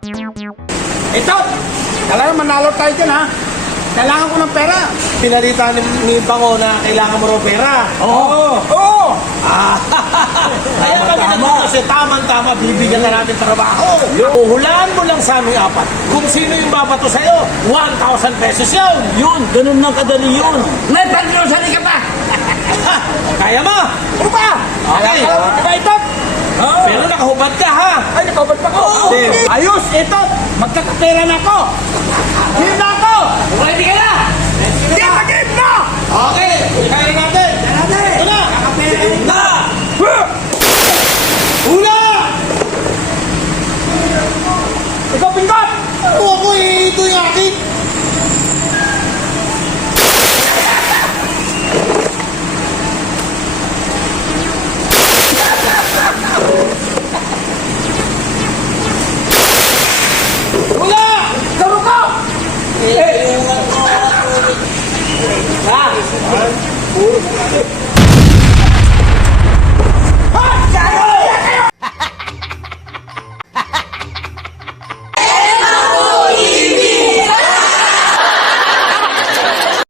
Ito! Kailangan manalo tayo dyan, ha? Kailangan ko ng pera. Pinalita ni Bango na kailangan mo raw pera. Oo! Oo! Kaya kami nandun kasi tamang-tama bibigyan na natin trabaho. Uhulaan mo lang sa aming apat. Kung sino yung babato sa'yo, 1,000 pesos yun. Yun, ganun lang kadali yun. May paglusan ka pa! Kaya mo? Ano ba? Okay. Diba ito? Pero nakahubad ka ha. Ay, nakabad pa ko. Ayos, ito. Magkakapera na ako. Game na ako. Ready ka na? Game na, game na. Okay. Kaya natin. Ito na. Game na. Hula! Ikaw, Pindot. Ako ito yung akin. Wala. Laro ka. Ha?